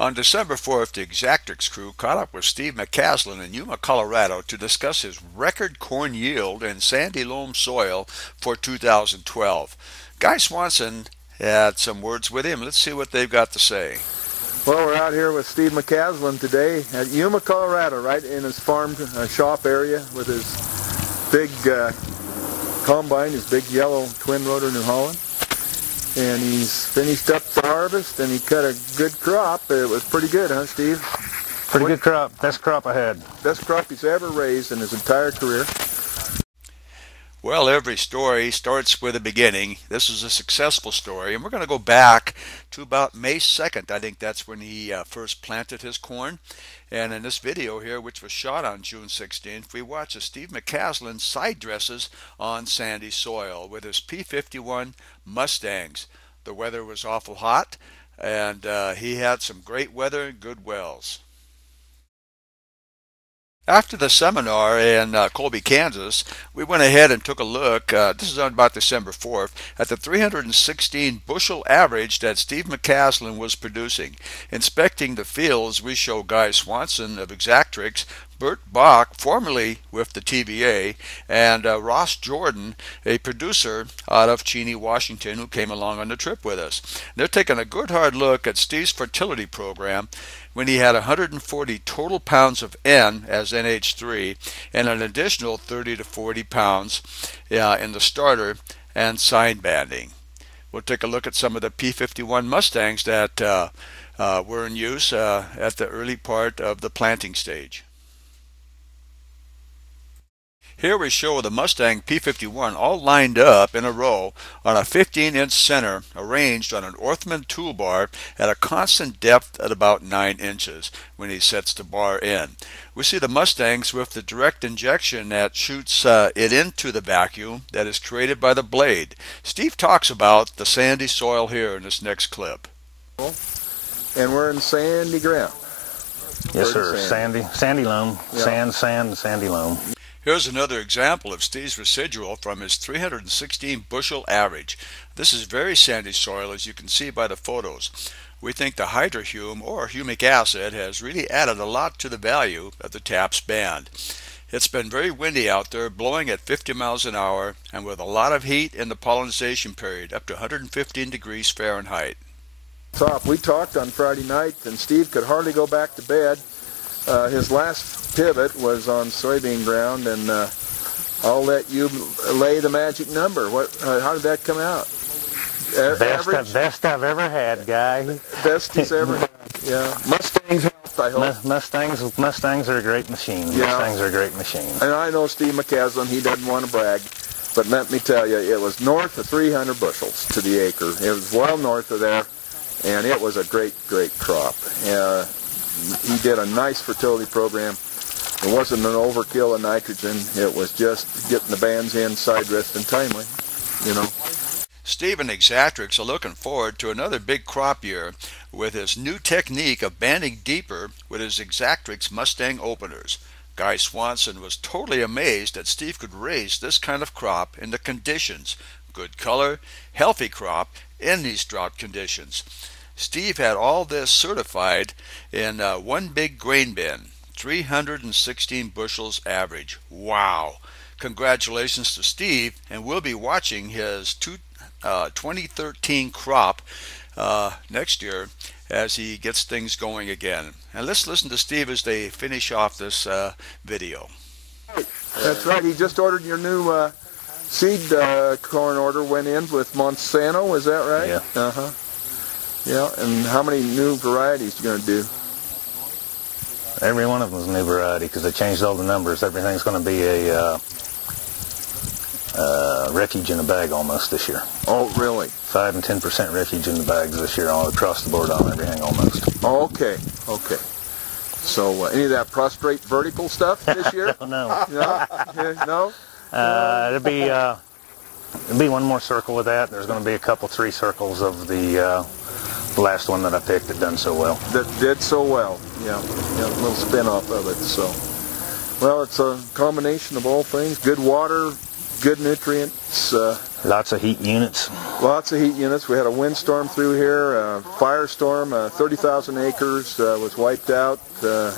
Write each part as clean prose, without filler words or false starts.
On December 4th, the Exactrix crew caught up with Steve McCasland in Yuma, Colorado to discuss his record corn yield in sandy loam soil for 2012. Guy Swanson had some words with him. Let's see what they've got to say. Well, we're out here with Steve McCasland today at Yuma, Colorado, right in his farm shop area with his big combine, his big yellow twin rotor New Holland. And he's finished up the harvest, and he cut a good crop. It was pretty good, huh, Steve? Pretty good crop. Best crop I had. Best crop he's ever raised in his entire career. Well, every story starts with a beginning. This is a successful story, and we're going to go back to about May 2nd. I think that's when he first planted his corn. And in this video here, which was shot on June 16th, we watch a Steve McCasland side dresses on sandy soil with his P51 Mustangs. The weather was awful hot, and he had some great weather and good wells. After the seminar in Colby, Kansas, we went ahead and took a look, this is on about December 4th, at the 316 bushel average that Steve McCasland was producing. Inspecting the fields, we show Guy Swanson of Exactrix, Bert Bach, formerly with the TVA, and Ross Jordan, a producer out of Cheney, Washington, who came along on the trip with us. They're taking a good hard look at Steve's fertility program when he had 140 total pounds of N as NH3 and an additional 30 to 40 pounds in the starter and side banding. We'll take a look at some of the P51 Mustangs that were in use at the early part of the planting stage. Here we show the Mustang P51 all lined up in a row on a 15-inch center arranged on an Orthman toolbar at a constant depth at about 9 inches when he sets the bar in. We see the Mustangs with the direct injection that shoots it into the vacuum that is created by the blade. Steve talks about the sandy soil here in this next clip. And we're in sandy ground. Yes, sir. Sandy loam. Yeah. Sandy loam. Here's another example of Steve's residual from his 316 bushel average. This is very sandy soil, as you can see by the photos. We think the hydrohume or humic acid has really added a lot to the value of the TAPS band. It's been very windy out there, blowing at 50 miles an hour and with a lot of heat in the pollination period, up to 115 degrees Fahrenheit. We talked on Friday night, and Steve could hardly go back to bed. His last pivot was on soybean ground, and I'll let you lay the magic number. How did that come out? Best I've ever had, Guy. Best he's ever had. Yeah. Mustangs helped, I hope. Mustangs are a great machine. Yeah. Mustangs are a great machine. And I know Steve McCasland, he doesn't want to brag, but let me tell you, it was north of 300 bushels to the acre. It was well north of there, and it was a great, great crop. He did a nice fertility program. It wasn't an overkill of nitrogen. It was just getting the bands in, side dressed, and timely, you know. Steve and Exactrix are looking forward to another big crop year with his new technique of banding deeper with his Exactrix Mustang openers. Guy Swanson was totally amazed that Steve could raise this kind of crop in the conditions. Good color, healthy crop in these drought conditions. Steve had all this certified in one big grain bin, 316 bushels average. Wow! Congratulations to Steve, and we'll be watching his 2013 crop next year as he gets things going again. And let's listen to Steve as they finish off this video. That's right. He just ordered your new seed corn order, went in with Monsanto, is that right? Yeah. Uh-huh. Yeah, and how many new varieties are you going to do? Every one of them is a new variety because they changed all the numbers. Everything's going to be a refuge in a bag almost this year. Oh, really? 5 and 10% refuge in the bags this year, all across the board on everything almost. Oh, okay, okay. So any of that prostrate vertical stuff this year? No. No? It'll be one more circle with that. There's going to be a couple, 3 circles of the last one that I picked that done so well. That did so well, yeah, a little spin-off of it. So, well, it's a combination of all things, good water, good nutrients, Lots of heat units. Lots of heat units. We had a windstorm through here, a firestorm, 30,000 acres was wiped out.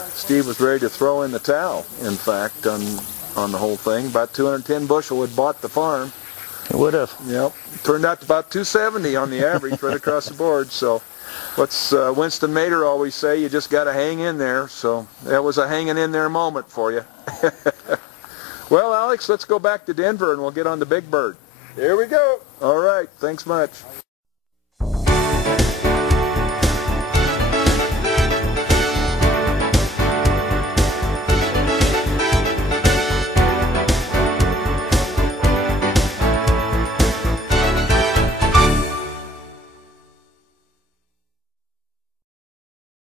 Steve was ready to throw in the towel, in fact, on the whole thing. About 210 bushel had bought the farm. It would have. Yep. Turned out to about 270 on the average right across the board. So what's Winston Mater always say, you just got to hang in there. So that was a hanging in there moment for you. Well, Alex, let's go back to Denver and we'll get on the Big Bird. Here we go. All right. Thanks much.